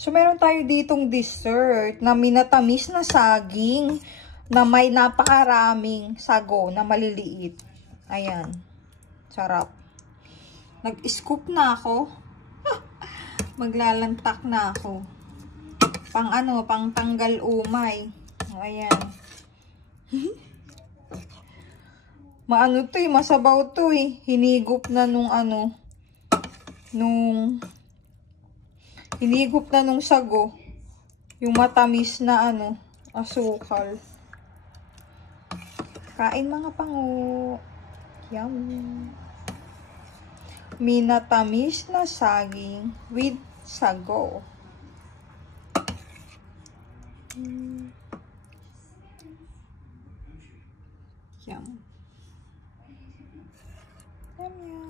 So, meron tayo ditong dessert na minatamis na saging na may napakaraming sago na maliliit. Ayan. Sarap. Nag-scoop na ako. Maglalantak na ako. Pang tanggal umay. Ayan. Maano to eh, masabaw to eh. Hinigop na hinigop na nung sago. Yung matamis na asukal. Kain mga pango. Yum. Minatamis na saging with sago. Yum. Yum, yum.